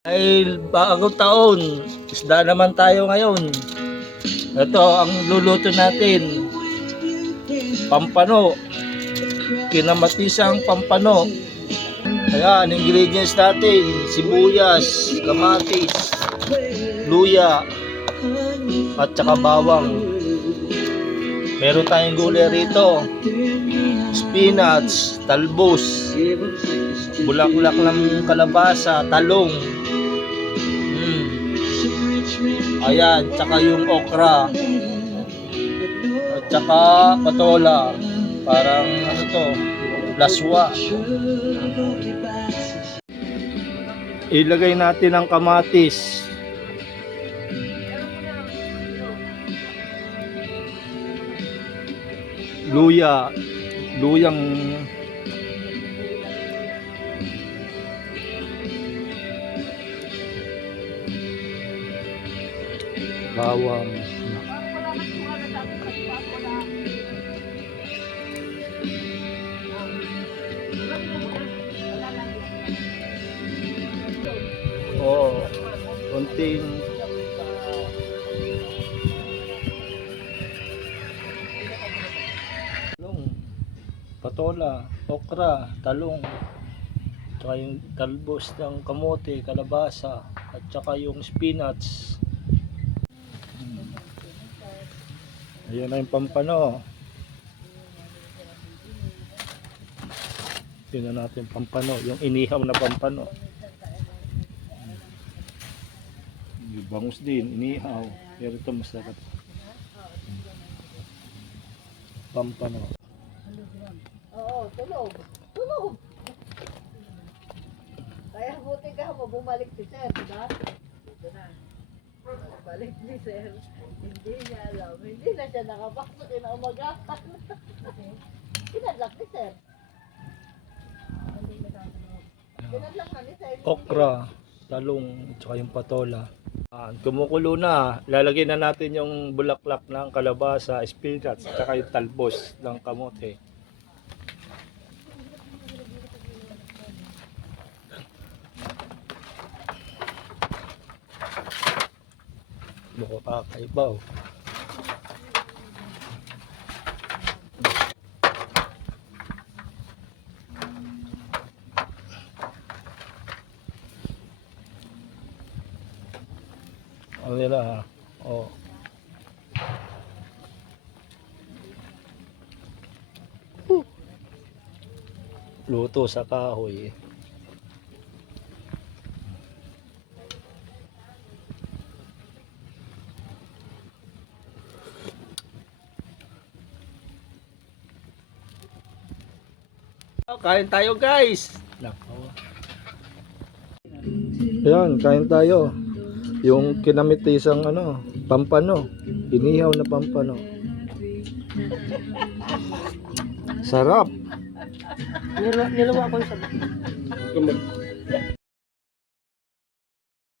Dahil bagong taon, isda naman tayo ngayon. Ito ang luluto natin. Pampano. Kinamatisang pampano. Ayan, ingredients natin. Sibuyas, kamatis, luya, at saka bawang. Meron tayong gulay rito. Spinach, talbos, bulaklak ng kalabasa, talong. Ayan, tsaka yung okra. At tsaka patola. Parang ano to, laswa. Ilagay natin ang kamatis. Luya. Luyang bawang. Oh, konting patola, okra, talong, tsaka yung talbos ng kamote, kalabasa, at tsaka yung spinach. Ayan na yung pampano. Tingnan natin pampano, yung inihaw na pampano. Yung bangus din, inihaw. Pero ito masarap. Pampano. Oo, tulog. Tulog. Kaya buti ka mo bumalik si Sir, diba? Dito na. Balik ni Sir. Hindi niya alam. Hindi na siya nakapasok inaumagahan. Kinadlak ni Sir. Kinadlak na ni Sir. Okra, talong, tsaka yung patola. Kumukulo na. Lalagyan na natin yung bulaklak ng kalabasa, spinach, tsaka yung talbos ng kamote. Mukhang kakaiba oh. Ano nila oh. Luto sa kahoy. Kain tayo guys. Ayan, kain tayo. Yung kinamitisang ano, pampano. Inihaw na pampano. Sarap. Niluwa ko yung sabi.